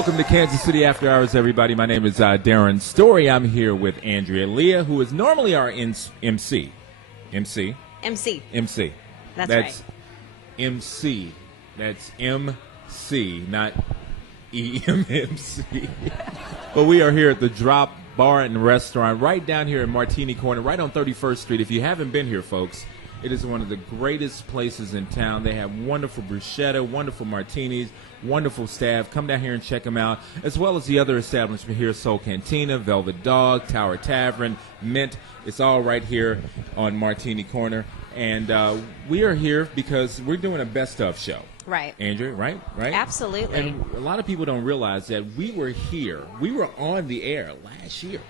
Welcome to Kansas City After Hours, everybody. My name is Darron Story. I'm here with Andria Lea, who is normally our MC. MC? MC. That's right. MC. That's MC, not EMMC. But we are here at the Drop Bar and Restaurant right down here in Martini Corner, right on 31st Street. If you haven't been here, folks, it is one of the greatest places in town. They have wonderful bruschetta, wonderful martinis, wonderful staff. Come down here and check them out, as well as the other establishment here, Soul Cantina, Velvet Dog, Tower Tavern, Mint. It's all right here on Martini Corner. And we are here because we're doing a best of show. Right. Andrea, right? Absolutely. And a lot of people don't realize that we were here. We were on the air last year.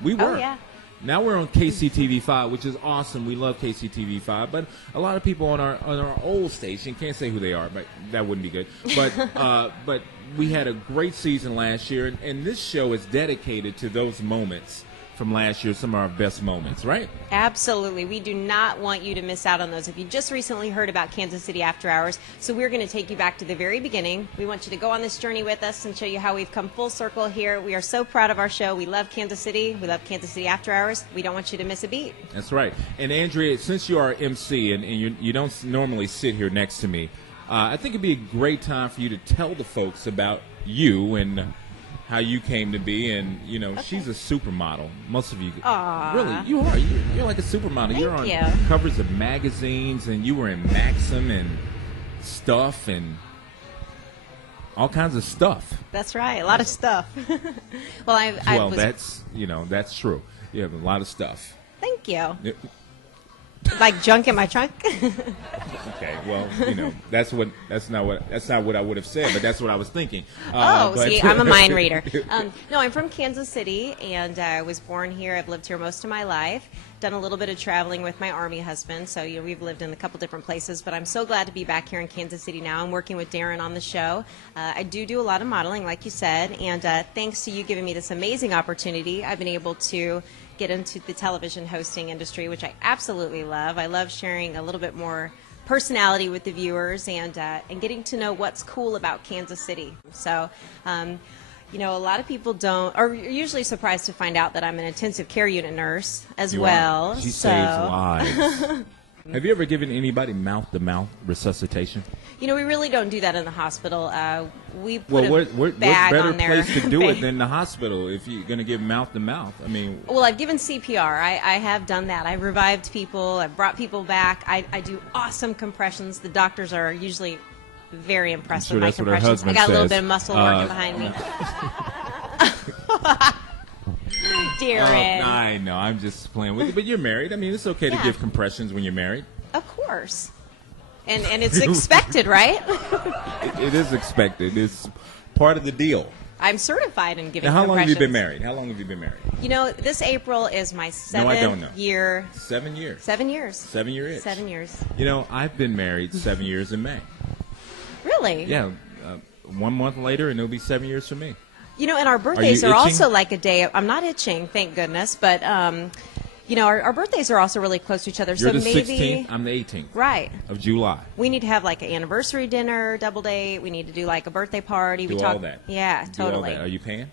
We were. Oh, yeah. Now we're on KCTV5, which is awesome. We love KCTV5, but a lot of people on our old station, can't say who they are, but that wouldn't be good. But we had a great season last year, and this show is dedicated to those moments from last year, some of our best moments, right? Absolutely. We do not want you to miss out on those. If you just recently heard about Kansas City After Hours, so we're going to take you back to the very beginning. We want you to go on this journey with us and show you how we've come full circle here. We are so proud of our show. We love Kansas City. We love Kansas City After Hours. We don't want you to miss a beat. That's right. And Andrea, since you are MC and you don't normally sit here next to me, I think it'd be a great time for you to tell the folks about you and how you came to be, and okay. She's a supermodel. Most of you, really, you are. You're like a supermodel. You're on covers of magazines, and you were in Maxim and stuff, and all kinds of stuff. That's right, a lot of stuff. Well, that's true. You have a lot of stuff. Thank you. Like junk in my trunk. Okay, well, that's not what I would have said, but that's what I was thinking. See, I'm a mind reader. No, I'm from Kansas City, and I was born here. I've lived here most of my life. Done a little bit of traveling with my Army husband, so we've lived in a couple different places. But I'm so glad to be back here in Kansas City now. I'm working with Darron on the show. I do a lot of modeling, like you said, and thanks to you giving me this amazing opportunity, I've been able to get into the television hosting industry, which I absolutely love. I love sharing a little bit more personality with the viewers and getting to know what's cool about Kansas City. So, a lot of people are usually surprised to find out that I'm an intensive care unit nurse as well. She saves lives. Have you ever given anybody mouth-to-mouth resuscitation? We really don't do that in the hospital. We put what better place to do it than the hospital if you're going to give mouth-to-mouth? Well, I've given CPR. I have done that. I've revived people. I've brought people back. I do awesome compressions. The doctors are usually very impressed with my compressions. I got a little bit of muscle working behind me. Darron. I know. I'm just playing with you. But you're married. It's okay to give compressions when you're married. Of course. And it's expected, right? It is expected. It's part of the deal. I'm certified in giving compressions. Now, how long have you been married? This April is my 7th year. 7 years? 7 years. 7 year itch. 7 years. I've been married 7 years in May. Really? Yeah. 1 month later, and it'll be 7 years for me. And our birthdays are also like a day. I'm not itching, thank goodness, but our birthdays are also really close to each other. You're so the maybe 16th. I'm the 18th. Right. Of July. We need to have like an anniversary dinner, double date. We need to do like a birthday party. All that. Yeah, totally. All that. Are you paying?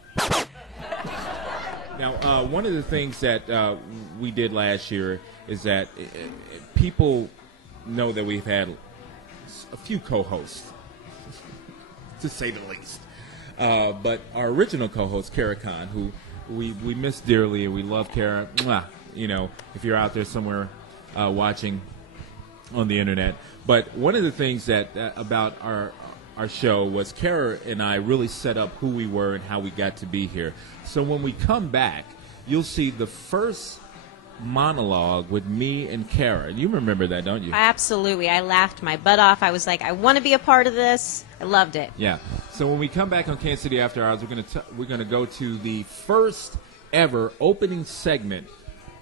Now, one of the things that we did last year is that people know that we've had a few co-hosts, to say the least. But our original co-host, Kara Khan, who we miss dearly, and we love Kara. Mwah, if you're out there somewhere watching on the internet. But one of the things that about our show was Kara and I really set up who we were and how we got to be here. So when we come back, you'll see the first monologue with me and Kara. You remember that, don't you? Absolutely. I laughed my butt off. I was like, I want to be a part of this. I loved it. Yeah. So when we come back on Kansas City After Hours, we're going to go to the first ever opening segment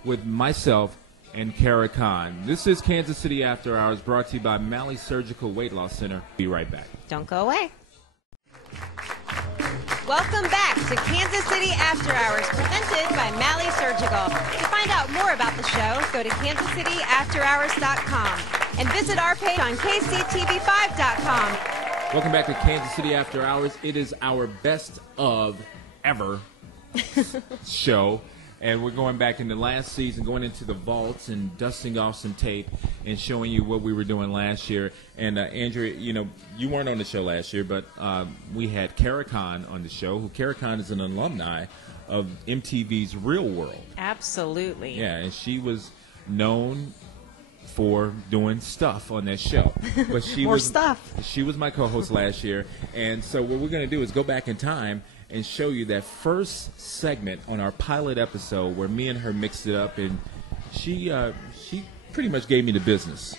with myself and Kara Khan. This is Kansas City After Hours, brought to you by Malley Surgical Weight Loss Center. Be right back. Don't go away. Welcome back to Kansas City After Hours, presented by Malley Surgical. To find out more about the show, go to kansascityafterhours.com and visit our page on kctv5.com. Welcome back to Kansas City After Hours. It is our best of ever show. And we're going back into last season, going into the vaults and dusting off some tape and showing you what we were doing last year. And Andrea, you know, you weren't on the show last year, but we had Kara Khan on the show. Kara Khan is an alumni of MTV's Real World. Absolutely. Yeah, and she was known for doing stuff on that show. But she She was my co-host last year. And so what we're going to do is go back in time and show you that first segment on our pilot episode where me and her mixed it up, and she pretty much gave me the business.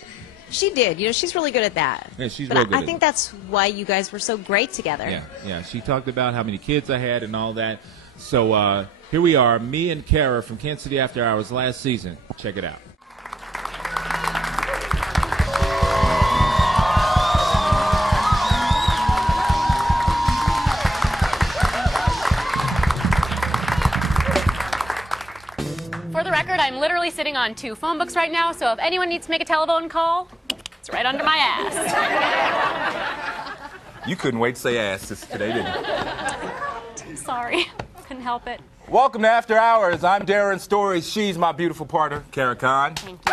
She did. You know, she's really good at that. Yeah, she's but real good I think that's why you guys were so great together. Yeah. She talked about how many kids I had and all that. So here we are, me and Kara from Kansas City After Hours last season. Check it out. For the record, I'm literally sitting on 2 phone books right now, so if anyone needs to make a telephone call, it's right under my ass. You couldn't wait to say ass today, did you? Sorry, couldn't help it. Welcome to After Hours. I'm Darron Story. She's my beautiful partner, Kara Khan. Thank you.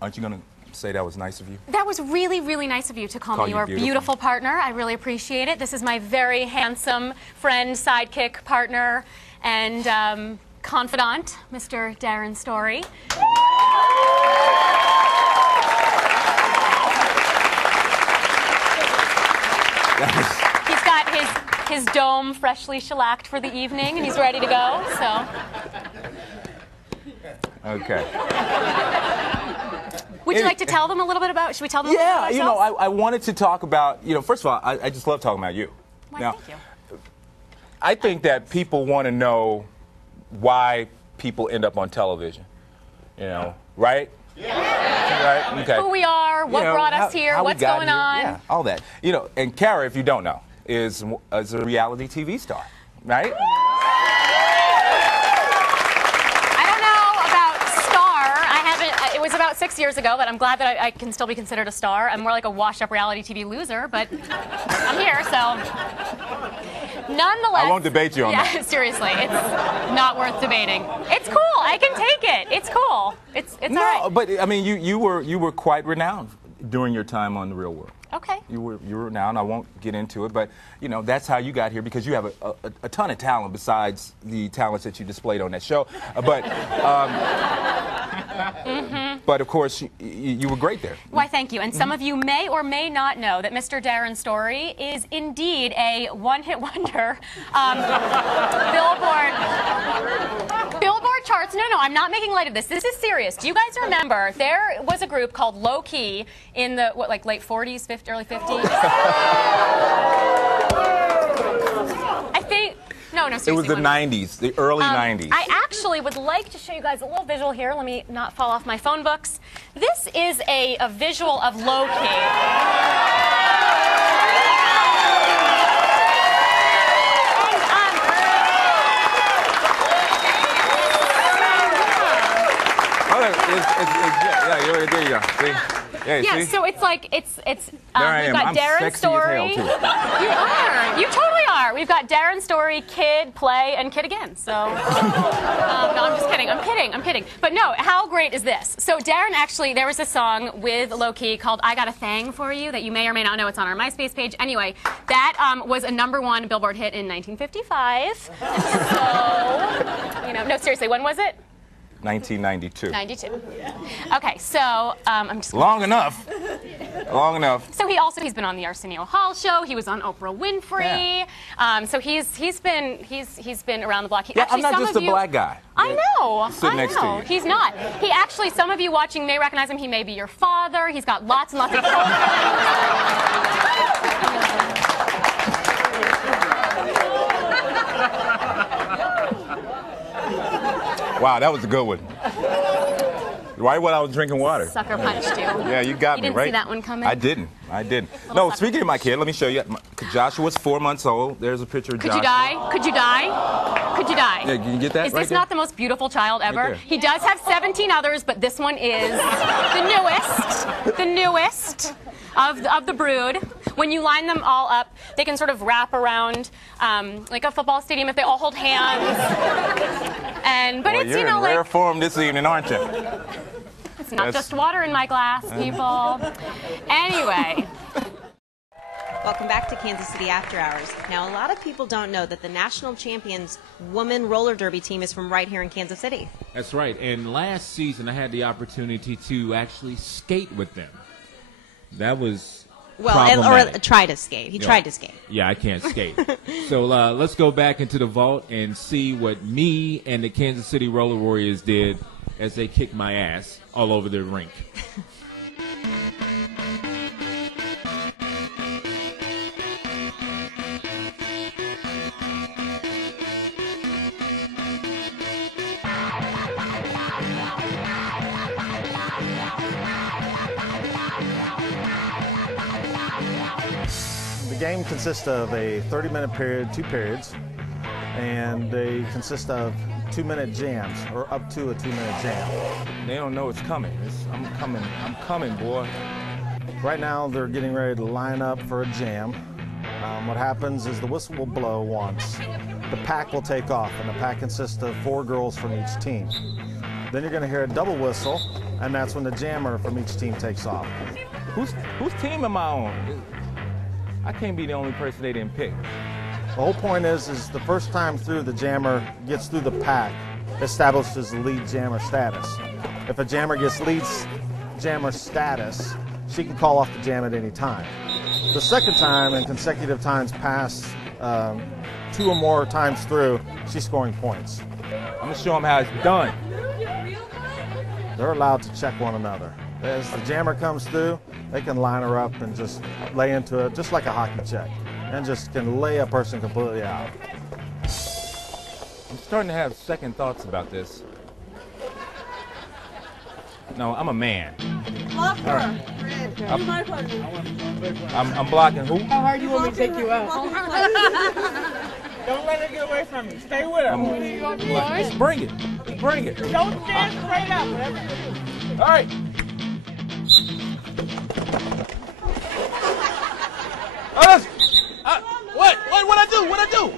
Aren't you going to say that was nice of you? That was really, really nice of you to call me your beautiful. beautiful partner. I really appreciate it. This is my very handsome friend, sidekick, partner, and confidant, Mr. Darron Story. He's got his dome freshly shellacked for the evening, and he's ready to go, so. Okay. Would you like to tell them a little bit about, should we tell them a little bit about Yeah, you know, ourselves? I wanted to talk about, you know, first of all, I just love talking about you. Why, Now, thank you. I think that people want to know why people end up on television, you know, right? Yeah. Right? Okay. Who we are, what brought us here, how we what's got going here. on. Yeah, all that. You know, and Kara, if you don't know, is a reality TV star, right? I don't know about star. It was about 6 years ago, but I'm glad that I can still be considered a star. I'm more like a washed-up reality TV loser, but I'm here, so. Nonetheless. I won't debate you on that. Yeah, seriously, it's not worth debating. It's cool. I can take it. It's cool. It's all right. No, but I mean, you were quite renowned during your time on The Real World. Okay. You were renowned. I won't get into it, but you know that's how you got here because you have a ton of talent besides the talents that you displayed on that show. But of course you were great there. Why, thank you. And some of you may or may not know that Mr. Darron Story is indeed a one-hit wonder. Billboard charts. No, I'm not making light of this. This is serious. Do you guys remember there was a group called Low Key in the late 40s, early 50s? I think. No, seriously. It was the 90s, the early 90s. I actually would like to show you guys a little visual here. Let me not fall off my phone books. This is a visual of Low Key. Yeah, there you go. See? Yeah, see? so it's like we've I am. got I'm Darron sexy Story. as hell, too. You are. You totally are. We've got Darron Story, kid, play, and kid again. So no, I'm just kidding. I'm kidding. But no, how great is this? So Darron actually, there was a song with Low Key called "I Got a Thing for You" that you may or may not know. It's on our MySpace page. Anyway, that was a #1 Billboard hit in 1955. So no, seriously, when was it? 1992. 92. Okay, so I'm just. Long enough. Long enough. So he's been on the Arsenio Hall show. He was on Oprah Winfrey. Yeah. So he's been around the block. I'm not just a black guy. I know. Sit next to you. He's not. He actually, some of you watching may recognize him. He may be your father. He's got lots and lots of. Wow, that was a good one. Right when I was drinking water. Sucker punched you. Yeah, you got me, right? You didn't see that one coming? I didn't. No, speaking of my kid, let me show you. Joshua's 4 months old. There's a picture of Could Joshua. you die? Could you die? Could you die? Yeah, can you get that? Is right this there? not the most beautiful child ever? Right there. He does have 17 others, but this one is the newest of the brood. When you line them all up, they can sort of wrap around like a football stadium if they all hold hands. But Well, it's, you're you know, in like... rare form this evening, aren't you? It's not just water in my glass, people. Anyway. Welcome back to Kansas City After Hours. Now, a lot of people don't know that the national champions women roller derby team is from right here in Kansas City. That's right. And last season, I had the opportunity to actually skate with them. That was problematic. Or try to skate. He tried to skate. Yeah, I can't skate. So let's go back into the vault and see what me and the Kansas City Roller Warriors did as they kicked my ass all over the rink. The game consists of a 30-minute period, 2 periods, and they consist of 2-minute jams, or up to a 2-minute jam. They don't know it's coming. I'm coming, boy. Right now, they're getting ready to line up for a jam. What happens is the whistle will blow once. The pack will take off, and the pack consists of 4 girls from each team. Then you're going to hear a double whistle, and that's when the jammer from each team takes off. Whose team am I on? I can't be the only person they didn't pick. The whole point is the first time through, the jammer gets through the pack, establishes the lead jammer status. If a jammer gets lead jammer status, she can call off the jam at any time. The second time, and consecutive times past 2 or more times through, she's scoring points. I'm gonna show them how it's done. They're allowed to check one another. As the jammer comes through, they can line her up and just lay into it, just like a hockey check, and just can lay a person completely out. I'm starting to have second thoughts about this. No, I'm a man. Block her. Red. My partner. I'm blocking who? How hard you want me to take you out? Don't let her get away from you. Stay with her. Just bring it. Just bring it. Don't stand straight up. Whatever you do. All right. What'd I do? What'd I do?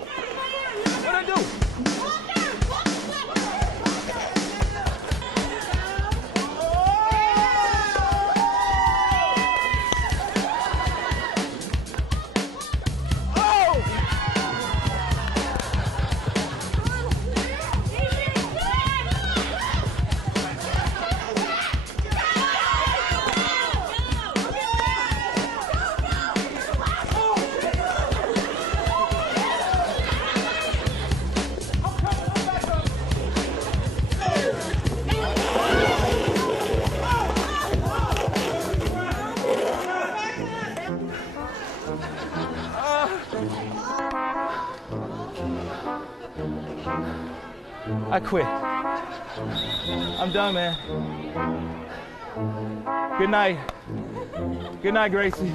I quit. I'm done, man. Good night. Good night, Gracie.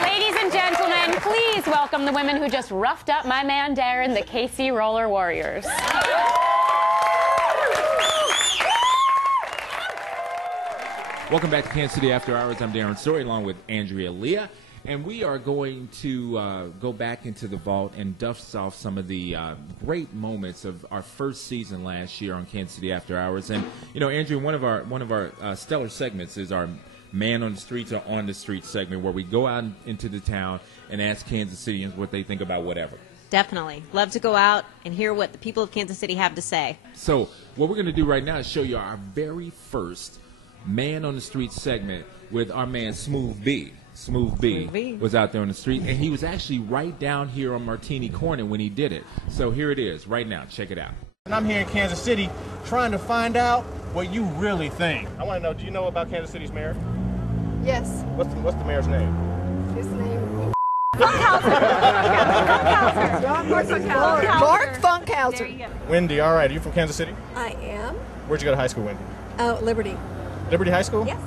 Ladies and gentlemen, please welcome the women who just roughed up my man Darron, the KC Roller Warriors. Welcome back to Kansas City After Hours. I'm Darron Story along with Andria Lea. And we are going to go back into the vault and dust off some of the great moments of our first season last year on Kansas City After Hours. And, you know, Andrea, one of our stellar segments is our Man on the Streets or On the Streets segment, where we go out into the town and ask Kansas Cityans what they think about whatever. Definitely. Love to go out and hear what the people of Kansas City have to say. So what we're going to do right now is show you our very first Man on the Street segment with our man Smooth B. Smooth B was out there on the street, and he was actually right down here on Martini Corner when he did it. So here it is right now. Check it out. And I'm here in Kansas City trying to find out what you really think. I want to know, do you know about Kansas City's mayor? Yes. What's the mayor's name? His name. Mark Funkhauser. Wendy, all right. Are you from Kansas City? I am. Where'd you go to high school, Wendy? Liberty. Liberty High School? Yes.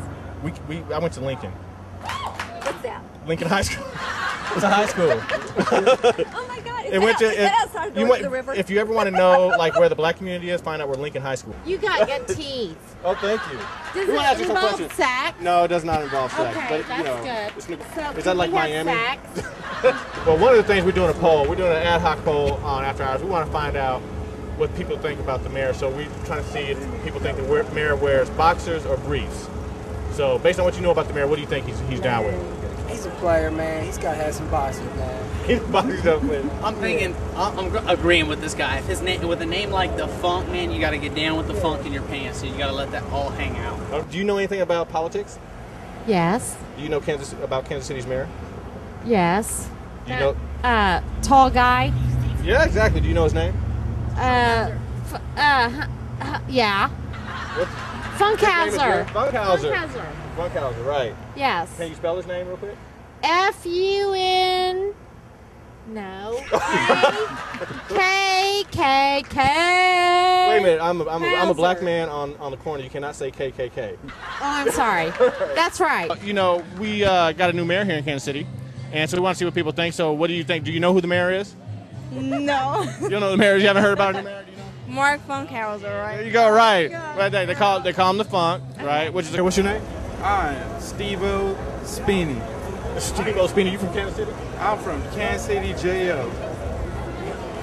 I went to Lincoln. What's that? Lincoln High School. It's a high school. Oh my God! Is that outside north of the river? If you ever want to know like where the black community is, find out where Lincoln High School. You got your teeth. Oh, thank you. Does We wanna ask it you some involve questions. sex? No, it does not involve sex. Okay, but, that's you know, good. So is that can like we have Miami? sex? Well, one of the things we're doing a poll. We're doing an ad hoc poll on After Hours. We want to find out what people think about the mayor. So we're trying to see if people think the mayor wears boxers or briefs. So based on what you know about the mayor, what do you think he's down with? He's a player, man. He's got to have some boxers, man. He's boxers up with. I'm thinking, I'm agreeing with this guy. If his name, with a name like the Funk, man, you got to get down with the funk in your pants. So you got to let that all hang out. Do you know anything about politics? Yes. Do you know about Kansas City's mayor? Yes. Do you know? Tall guy. Yeah, exactly. Do you know his name? Yeah. Funkhauser. Funkhauser. Funkhauser, right. Yes. Can you spell his name real quick? F-U-N. No. K-K-K. Wait a minute. I'm a black man on the corner. You cannot say KKK. Oh, I'm sorry. That's right. You know, we got a new mayor here in Kansas City, and so we want to see what people think. So what do you think? Do you know who the mayor is? No. You don't know the mayor? You haven't heard about a new mayor? Do you know? Mark Funkhauser, right? There you go, right. Right there. They call him the Funk, right? What's your name? I'm Steve-O Spini. Steve-O Spini. You from Kansas City? I'm from Kansas City, J.O.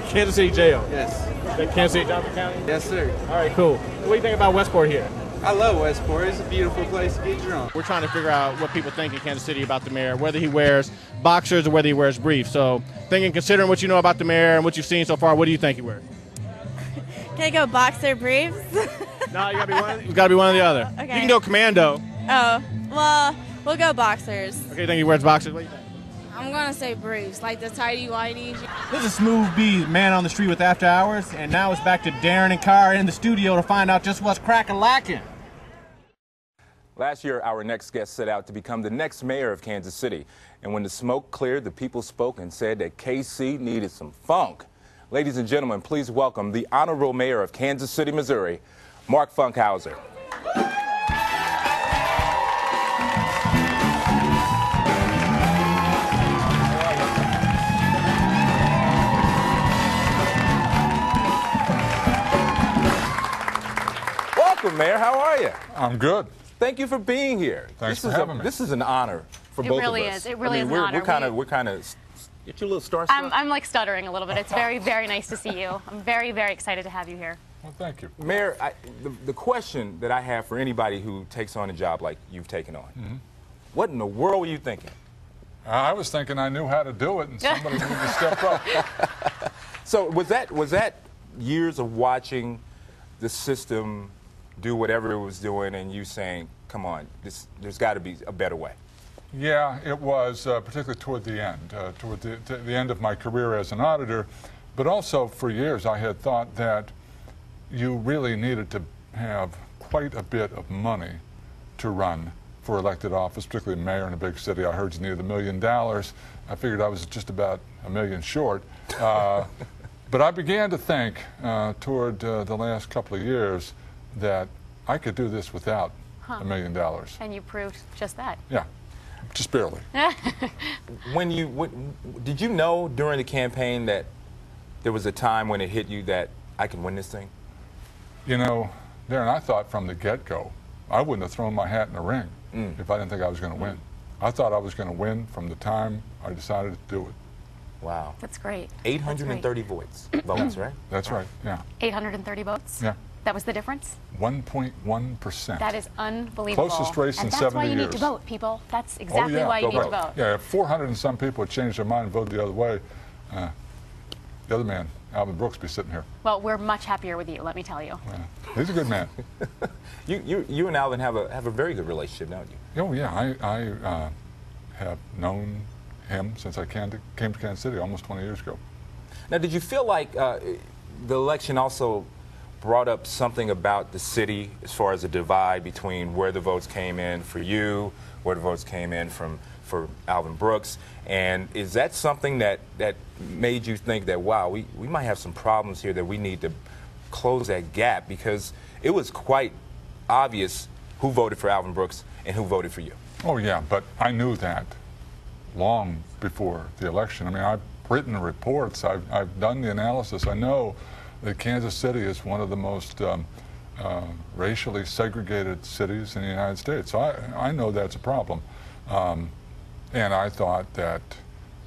Kansas City, J.O. Yes. Is that Kansas City, Johnson County? Yes, sir. All right, cool. What do you think about Westport here? I love Westport. It's a beautiful place to get drunk. We're trying to figure out what people think in Kansas City about the mayor, whether he wears boxers or whether he wears briefs. So, considering what you know about the mayor and what you've seen so far, what do you think he wears? Can I go boxer briefs? No, you gotta be one or the other. Okay. You can go commando. Oh, well, we'll go boxers. Okay, you think he wears boxers? What do you think? I'm gonna say briefs, like the tighty whities. This is Smooth B, man on the street with After Hours, and now it's back to Darren and Cara in the studio to find out just what's crack-a-lackin'. Last year, our next guest set out to become the next mayor of Kansas City. And when the smoke cleared, the people spoke and said that KC needed some funk. Ladies and gentlemen, please welcome the Honorable Mayor of Kansas City, Missouri, Mark Funkhauser. Welcome, Mayor. How are you? I'm good. Thank you for being here. Thanks for having me. This is an honor for both of us. It really is. It really is an honor. We're kind of. Get you a little starstruck. I'm like stuttering a little bit. It's very, very nice to see you. I'm very, very excited to have you here. Well, thank you. Mayor, the question that I have for anybody who takes on a job like you've taken on, what in the world were you thinking? I was thinking I knew how to do it, and somebody needed to step up. So was that years of watching the system do whatever it was doing, and you saying, "Come on, there's got to be a better way"? Yeah, it was, particularly toward the end, toward the end of my career as an auditor. But also, for years, I had thought that you really needed to have quite a bit of money to run for elected office, particularly mayor in a big city. I heard you needed $1 million. I figured I was just about $1 million short. But I began to think toward the last couple of years that I could do this without $1 million. And you proved just that. Yeah. Just barely. Did you know during the campaign that there was a time when it hit you that I can win this thing? You know, Darren, I thought from the get-go, I wouldn't have thrown my hat in the ring if I didn't think I was going to win. I thought I was going to win from the time I decided to do it. Wow. That's great. 830 votes, right? That's right, yeah. 830 votes? Yeah. That was the difference? 1.1%. That is unbelievable. Closest race in 70 years. And that's why you need to vote, people. That's exactly why you need to vote. Yeah, if 400 and some people had changed their mind and voted the other way, the other man, Alvin Brooks, be sitting here. Well, we're much happier with you, let me tell you. Yeah. He's a good man. You and Alvin have a very good relationship, don't you? Oh, yeah. I have known him since I came to Kansas City almost 20 years ago. Now, did you feel like the election also brought up something about the city as far as a divide between where the votes came in for you, where the votes came in for Alvin Brooks, and is that something that made you think that, wow, we might have some problems here that we need to close that gap, because it was quite obvious who voted for Alvin Brooks and who voted for you. Oh, yeah, but I knew that long before the election. I mean, I've written the reports. I've done the analysis. I know that Kansas City is one of the most racially segregated cities in the United States. So I know that's a problem. And I thought that,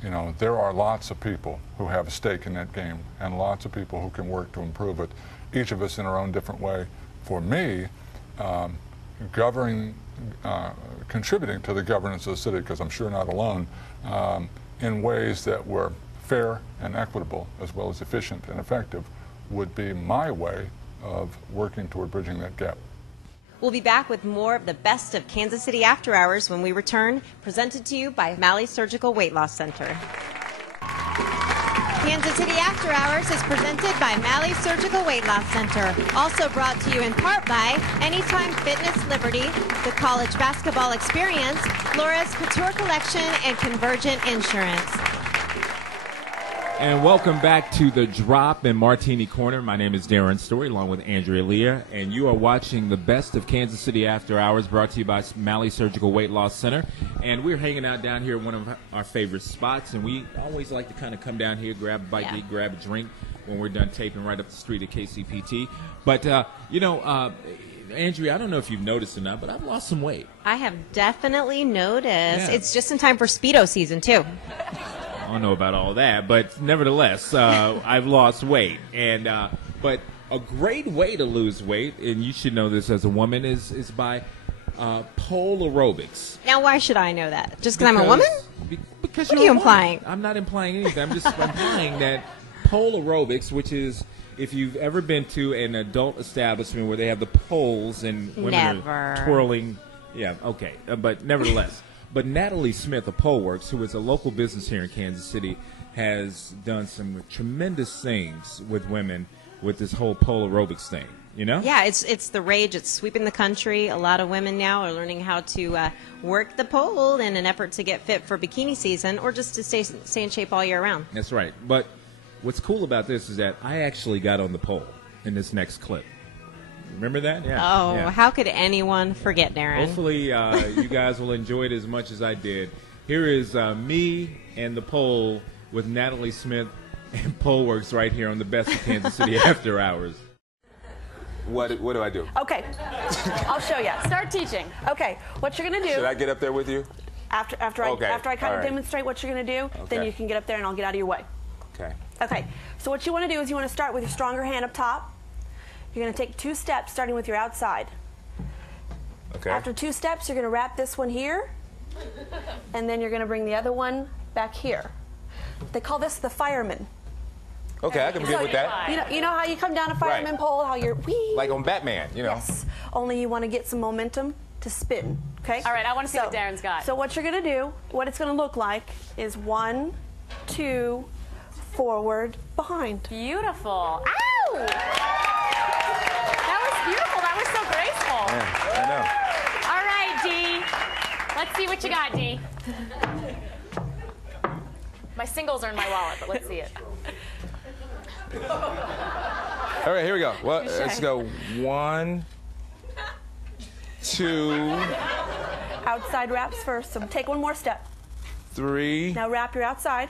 you know, there are lots of people who have a stake in that game and lots of people who can work to improve it, each of us in our own different way. For me, contributing to the governance of the city, because I'm sure not alone, in ways that were fair and equitable as well as efficient and effective would be my way of working toward bridging that gap. We'll be back with more of the best of Kansas City After Hours when we return, presented to you by Malley Surgical Weight Loss Center. Kansas City After Hours is presented by Malley Surgical Weight Loss Center. Also brought to you in part by Anytime Fitness Liberty, the College Basketball Experience, Laura's Couture Collection, and Convergent Insurance. And welcome back to The Drop in Martini Corner. My name is Darron Story, along with Andria Lea, and you are watching the best of Kansas City After Hours, brought to you by Malley Surgical Weight Loss Center. And we're hanging out down here at one of our favorite spots, and we always like to kind of come down here, grab a bite to eat, grab a drink when we're done taping right up the street at KCPT. But, you know, Andrea, I don't know if you've noticed or not, but I've lost some weight. I have definitely noticed. Yeah. It's just in time for Speedo season, too. I don't know about all that, but nevertheless, I've lost weight. And but a great way to lose weight, and you should know this as a woman, is by pole aerobics. Now, why should I know that? Just because I'm a woman? Because what you're are you a woman. implying? I'm not implying anything. I'm just implying that pole aerobics, which is, if you've ever been to an adult establishment where they have the poles and women are twirling. Yeah, okay. But nevertheless. But Natalie Smith of Poleworks, who is a local business here in Kansas City, has done some tremendous things with women with this whole pole aerobics thing, you know? Yeah, it's the rage. It's sweeping the country. A lot of women now are learning how to work the pole in an effort to get fit for bikini season or just to stay in shape all year round. That's right. But what's cool about this is that I actually got on the pole in this next clip. Remember that? Yeah. Oh, yeah. How could anyone forget, Darron? Hopefully you guys will enjoy it as much as I did. Here is me and the pole with Natalie Smith and Poleworks right here on the best of Kansas City After Hours. What do I do? Okay, I'll show you. Start teaching. Okay, what you're gonna do? Should I get up there with you? After I kind of demonstrate what you're gonna do, then you can get up there and I'll get out of your way. Okay. Okay. So what you want to do is you want to start with your stronger hand up top. You're going to take 2 steps, starting with your outside. Okay. After 2 steps, you're going to wrap this one here, and then you're going to bring the other one back here. They call this the fireman. Okay, I can get with that. You know how you come down a fireman pole, how you're whee? Like on Batman, you know. Yes. Only you want to get some momentum to spin. Okay. All right, I want to see what Darren's got. So what you're going to do, what it's going to look like, is 1, 2, forward, behind. Beautiful. Ow! That was beautiful. That was so graceful. Yeah, All right, Dee. Let's see what you got, Dee. My singles are in my wallet, but let's see it. All right, here we go. Well, let's go 1, 2. Outside wraps first, so take 1 more step. 3. Now wrap your outside.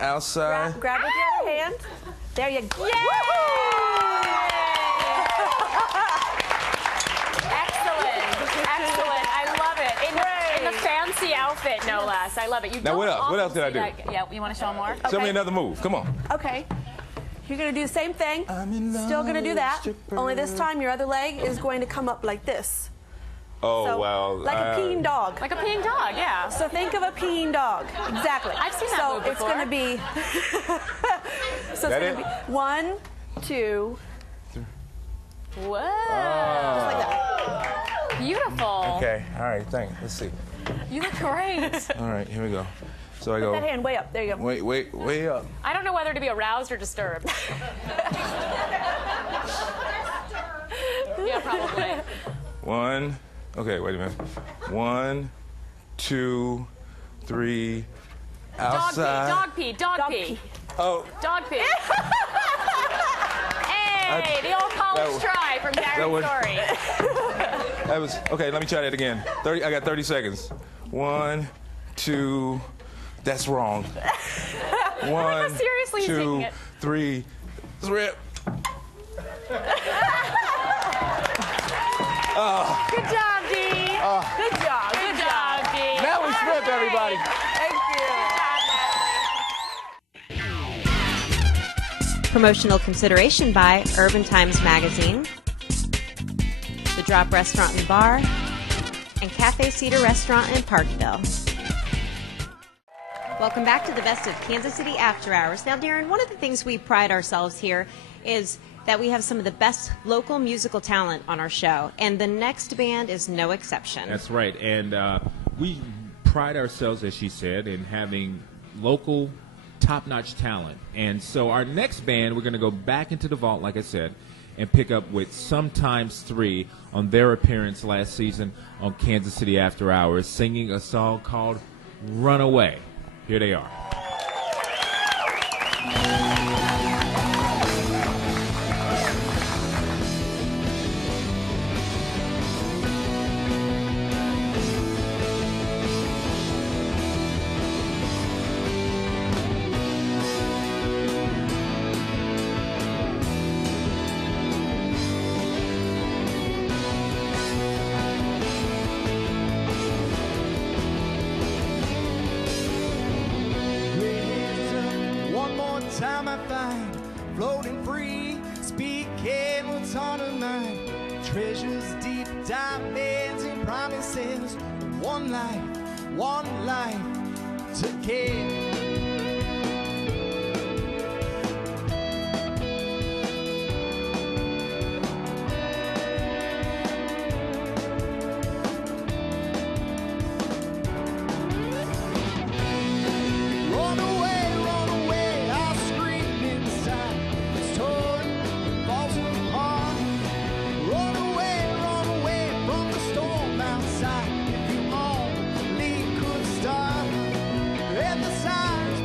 Outside. Grab with your other hand. There you go. Yay! Excellent. I love it. In the fancy outfit, no less. I love it. Now what else? What else did I do? Yeah, you want to show them more? Show me another move. Come on. Okay. You're going to do the same thing. Still going to do that. Only this time your other leg is going to come up like this. Oh, so, well. Like a peeing dog. Like a peeing dog, yeah. So think of a peeing dog. Exactly. I've seen that move before. It's going to be. So it's going to be 1, 2. Whoa. Just like that. Beautiful. Okay. All right. Thanks. Let's see. You look great. All right. Here we go. So I Put go. that hand way up. There you go. Way up. I don't know whether to be aroused or disturbed. Yeah, probably. 1. Okay, wait a minute. 1, 2, 3. Outside. Dog pee. Oh. Dog pee. Hey, the old college try. from Darron Story. That was okay. Let me try that again. 30. I got 30 seconds. 1, 2. That's wrong. 1, seriously 2, 3. Rip. Good job, Dee. Good job. Good job, Dee. Now we strip, everybody. Thank you. Promotional consideration by Urban Times Magazine, The Drop Restaurant and Bar, and Cafe Cedar Restaurant in Parkville. Welcome back to the best of Kansas City After Hours. Now, Darron, one of the things we pride ourselves here is that we have some of the best local musical talent on our show, and the next band is no exception. That's right, and we pride ourselves, as she said, in having local top-notch talent. And so our next band, we're going to go back into the vault, like I said, and pick up with Sometimes 3 on their appearance last season on Kansas City After Hours, singing a song called Runaway. Here they are. Time I find floating free, speaking what's on her mind. Treasures deep, diamonds and promises. One life to give. If you only could stop, and the signs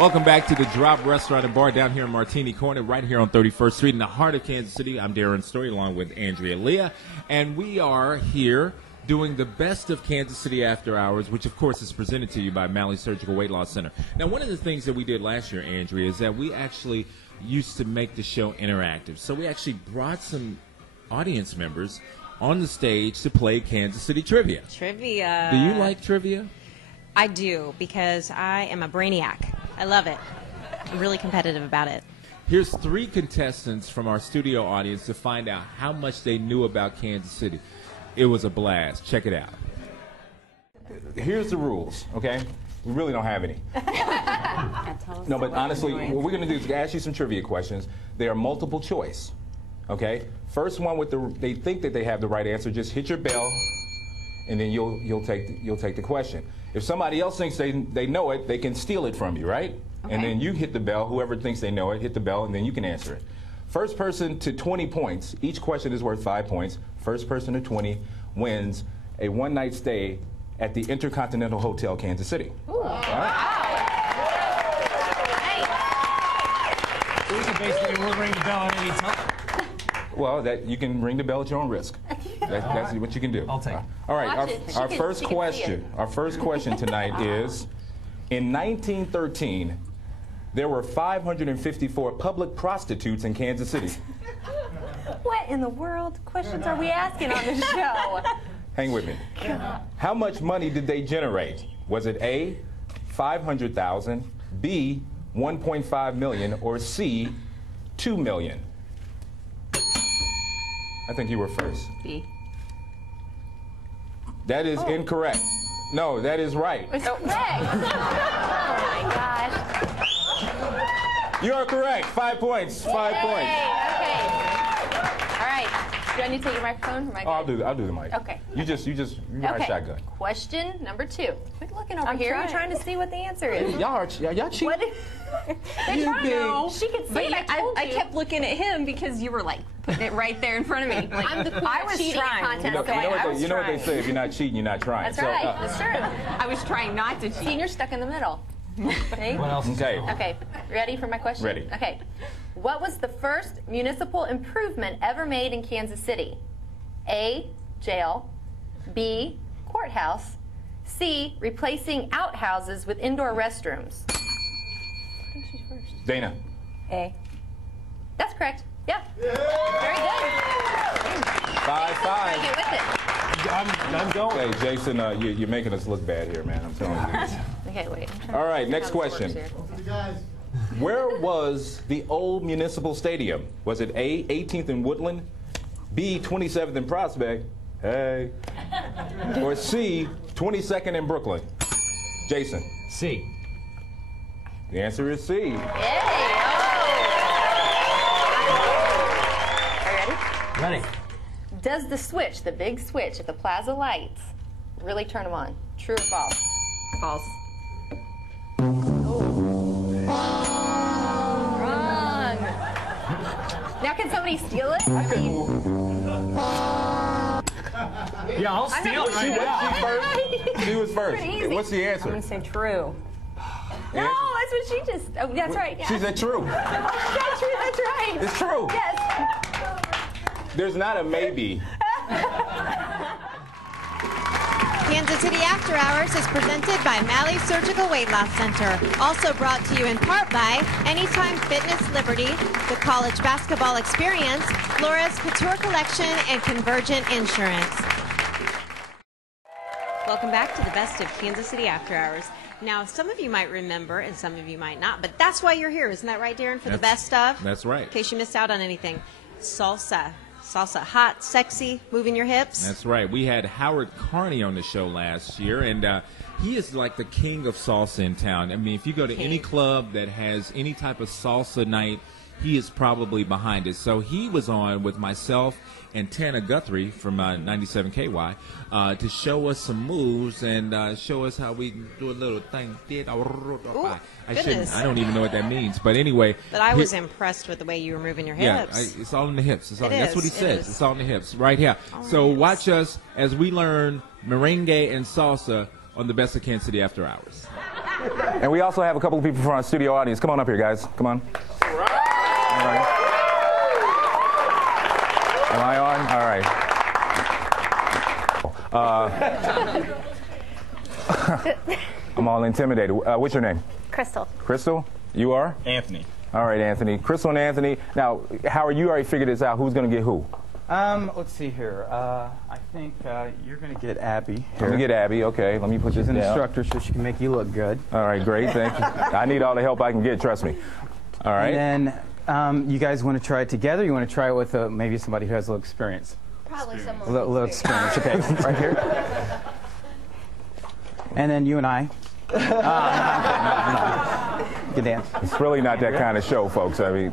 Welcome back to the Drop Restaurant and Bar down here in Martini Corner, right here on 31st Street in the heart of Kansas City. I'm Darron Story along with Andria Lea, and we are here doing the best of Kansas City After Hours, which of course is presented to you by Malley Surgical Weight Loss Center. Now, one of the things that we did last year, Andria, is that we actually used to make the show interactive. So we actually brought some audience members on the stage to play Kansas City Trivia. Trivia. Do you like trivia? I do, because I am a brainiac. I love it. I'm really competitive about it. Here's 3 contestants from our studio audience to find out how much they knew about Kansas City. It was a blast. Check it out. Here's the rules, okay? We really don't have any. No, but honestly, what we're going to do is ask you some trivia questions. They are multiple choice, okay? First one with they think that they have the right answer, just hit your bell, and then you'll take the question. If somebody else thinks they know it, they can steal it from you, right? Okay. And then you hit the bell. Whoever thinks they know it, hit the bell, and then you can answer it. First person to 20 points. Each question is worth 5 points. First person to 20 wins a one-night stay at the Intercontinental Hotel, Kansas City. Ooh. All right? So we can basically ring the bell at any time. Well, you can ring the bell at your own risk. That's what you can do. I'll take it. All right, our first question tonight is, in 1913, there were 554 public prostitutes in Kansas City. What in the world questions are we asking on this show? Hang with me. How much money did they generate? Was it A, 500,000, B, 1.5 million, or C, 2 million? I think you were first. B. That is incorrect. No, that is right. It's correct. Oh my gosh. You are correct. 5 points. 5 points. Okay. All right. Do I need to take your microphone? Or I'll do the mic. Okay. You ride shotgun. Question number 2. Quit looking over here. You're trying to see what the answer is. Y'all cheat. They're trying to. She could see But it. I kept looking at him because you were like putting it right there in front of me. Like, I'm the queen I of was cheating trying. contest. You know what they say, if you're not cheating, you're not trying. That's So, right. That's true. I was trying not to cheat. See, you're stuck in the middle. See? What else? Okay. Ready for my question? Ready. Okay. What was the first municipal improvement ever made in Kansas City? A, jail. B, courthouse. C, replacing outhouses with indoor restrooms. Dana. A. That's correct. Yeah. Very good. 5-5. Get with it. I'm going. Hey, Jason, you're making us look bad here, man. I'm telling you. Okay, wait. All right, next question. Where was the old municipal stadium? Was it A, 18th and Woodland, B, 27th and Prospect, hey, or C, 22nd and Brooklyn? Jason. C. The answer is C. Yay! Oh. Are you ready? Ready. Does the switch, the big switch at the plaza lights, really turn them on? True or false? False. Wrong. Now can somebody steal it? I mean, Yeah, I'll steal it right now. She was first. What's the answer? I'm going to say true. No, that's what she just. Oh, that's right. Yeah. She said true. That's true. That's right. It's true. Yes. There's not a maybe. Kansas City After Hours is presented by Malley Surgical Weight Loss Center. Also brought to you in part by Anytime Fitness Liberty, the College Basketball Experience, Flores Couture Collection, and Convergent Insurance. Welcome back to the best of Kansas City After Hours. Now, some of you might remember, and some of you might not, but that's why you're here. Isn't that right, Darron, for the best of? That's right. In case you missed out on anything. Salsa. Salsa, hot, sexy, moving your hips. That's right. We had Howard Carney on the show last year, and he is like the king of salsa in town. I mean, if you go to any club that has any type of salsa night, he is probably behind it. So he was on with myself and Tana Guthrie from 97 KY to show us some moves and show us how we do a little thing. I don't even know what that means, but anyway. But I was impressed with the way you were moving your hips. Yeah, it's all in the hips. That's what he says. Is. It's all in the hips, right here. So watch us as we learn merengue and salsa on the best of Kansas City After Hours. And we also have a couple of people from our studio audience. Come on up here, guys. Come on. All right. Am I on? All right. I'm all intimidated. What's your name? Crystal. Crystal? You are? Anthony. All right, Anthony. Crystal and Anthony. Now, Howard, you already figured this out. Who's going to get who? Let's see here. I think you're going to get Abby here. I'm going to get Abby. Okay, let me put this She's down. an instructor, so she can make you look good. All right, great. Thank you. I need all the help I can get, trust me. All right. And then you guys want to try it together? You want to try it with maybe somebody who has a little experience? Probably someone. A little experience. Okay, right here. And then you and I. You can dance. It's really not that kind of show, folks. I mean.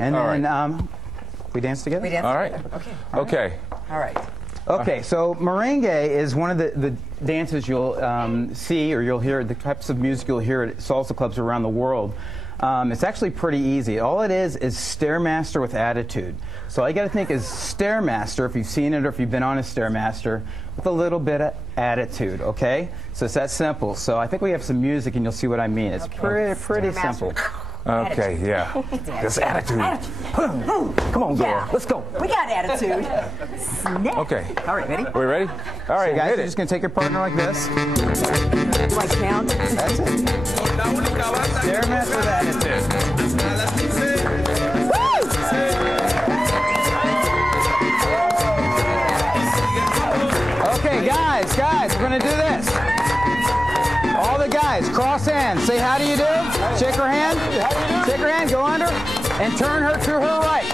And then we dance together? We dance all right. together. Okay. Okay. All right. Okay, so merengue is one of the dances you'll see, or you'll hear, the types of music you'll hear at salsa clubs around the world. It's actually pretty easy. All it is Stairmaster with attitude. So all you got to think is Stairmaster, if you've seen it or if you've been on a Stairmaster, with a little bit of attitude, okay? So it's that simple. So I think we have some music and you'll see what I mean. It's pretty simple. Okay, yeah. This attitude. Come on, girl. Let's go. We got attitude. Snap. Okay. All right, ready? Are we ready? All right, so guys, hit you're it. just going to take your partner like this. Do I count? That's it. Stairmaster with attitude. Okay, guys, we're going to do this. All the guys, cross hands. Say, how do you do? Shake her hand. Shake her hand, go under, and turn her to her right.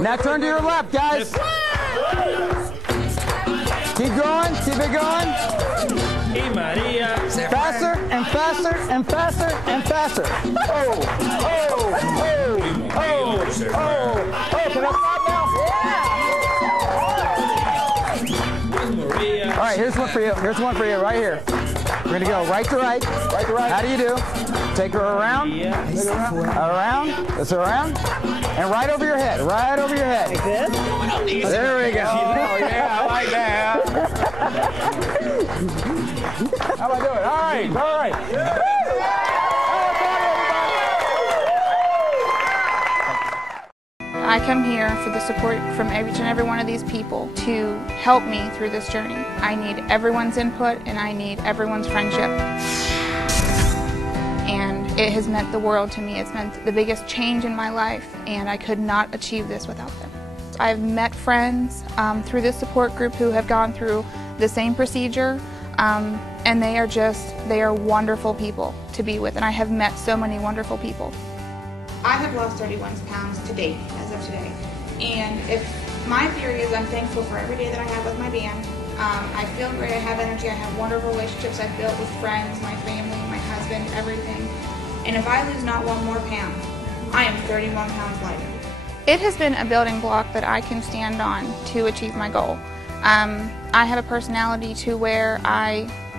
Now turn to your left, guys. Keep going, keep it going. Faster and faster and faster and faster. Oh, can I stop now? All right, here's one for you. Here's one for you right here. We're going to go right to right. Right to right. How do you do? Take her around. Around. That's around. And right over your head. Right over your head. Like this? There we go. Oh, yeah, I like that. How am I doing? All right. All right. I come here for the support from each and every one of these people to help me through this journey. I need everyone's input and I need everyone's friendship. And it has meant the world to me. It's meant the biggest change in my life, and I could not achieve this without them. I've met friends through this support group who have gone through the same procedure, and they are wonderful people to be with, and I have met so many wonderful people. I have lost 31 pounds to date, as of today. And if my theory is I'm thankful for every day that I have with my band. I feel great, I have energy, I have wonderful relationships I've built with friends, my family, my husband, everything. And if I lose not one more pound, I am 31 pounds lighter. It has been a building block that I can stand on to achieve my goal. I have a personality to where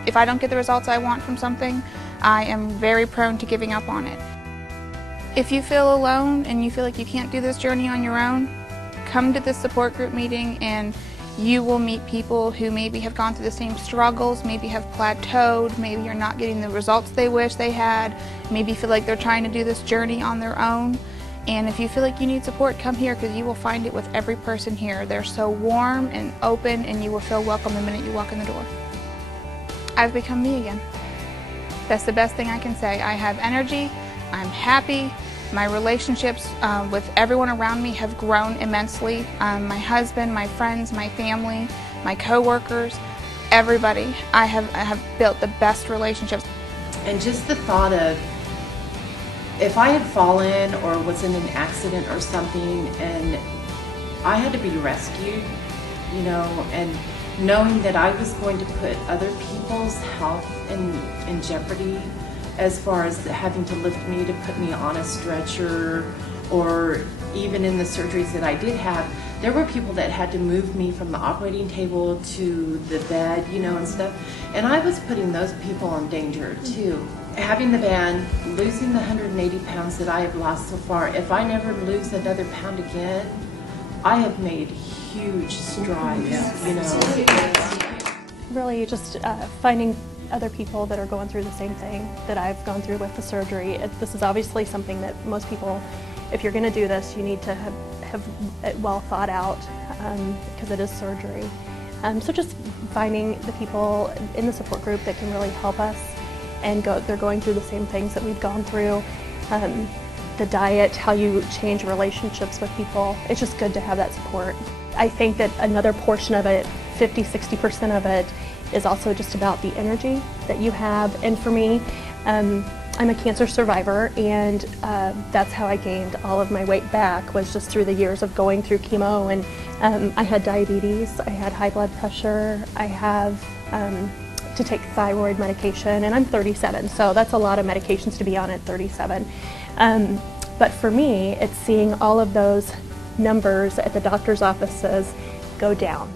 if I don't get the results I want from something, I am very prone to giving up on it. If you feel alone and you feel like you can't do this journey on your own, come to this support group meeting and you will meet people who maybe have gone through the same struggles, maybe have plateaued, maybe you're not getting the results they wish they had, maybe feel like they're trying to do this journey on their own. And if you feel like you need support, come here because you will find it with every person here. They're so warm and open and you will feel welcome the minute you walk in the door. I've become me again. That's the best thing I can say. I have energy, I'm happy. My relationships with everyone around me have grown immensely. My husband, my friends, my family, my co-workers, everybody. I have built the best relationships. And just the thought of, if I had fallen or was in an accident or something and I had to be rescued, you know, and knowing that I was going to put other people's health in jeopardy, as far as having to lift me to put me on a stretcher, or even in the surgeries that I did have, there were people that had to move me from the operating table to the bed, you know, and stuff. And I was putting those people in danger too. Having the band, losing the 180 pounds that I have lost so far, if I never lose another pound again, I have made huge strides, you know. Really just finding other people that are going through the same thing that I've gone through with the surgery. This is obviously something that most people, if you're going to do this, you need to have it well thought out because it is surgery. So just finding the people in the support group that can really help us, and they're going through the same things that we've gone through. The diet, how you change relationships with people. It's just good to have that support. I think that another portion of it, 50–60% of it, is also just about the energy that you have. And for me, I'm a cancer survivor, and that's how I gained all of my weight back, was just through the years of going through chemo. And I had diabetes, I had high blood pressure, I have to take thyroid medication, and I'm 37, so that's a lot of medications to be on at 37. But for me, it's seeing all of those numbers at the doctor's offices go down.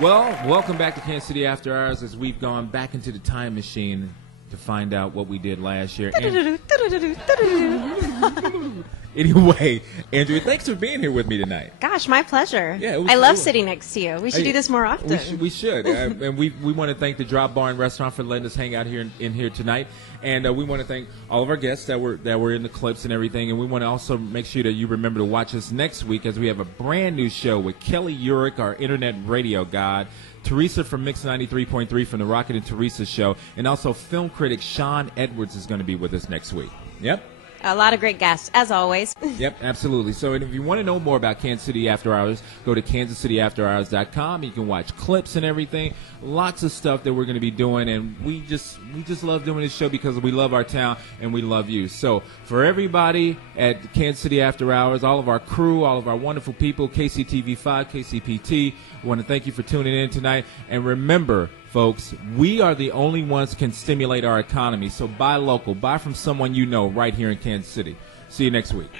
Well, welcome back to Kansas City After Hours, as we've gone back into the time machine to find out what we did last year. Anyway, Andrea, thanks for being here with me tonight. Gosh, my pleasure. Yeah, I love sitting next to you. We should do this more often. We should. And we want to thank the Drop Bar and Restaurant for letting us hang out here in here tonight. And we want to thank all of our guests that were in the clips and everything. And we want to also make sure that you remember to watch us next week, as we have a brand new show with Kelly Urick, our internet radio god, Teresa from Mix 93.3 from the Rocket and Teresa show, and also film critic Sean Edwards is going to be with us next week. Yep. A lot of great guests, as always. Yep, absolutely. So if you want to know more about Kansas City After Hours, go to kansascityafterhours.com. You can watch clips and everything. Lots of stuff that we're going to be doing, and we just love doing this show because we love our town and we love you. So for everybody at Kansas City After Hours, all of our crew, all of our wonderful people, KCTV5, KCPT, we want to thank you for tuning in tonight. And remember, folks, we are the only ones that can stimulate our economy. So buy local. Buy from someone you know right here in Kansas City. See you next week.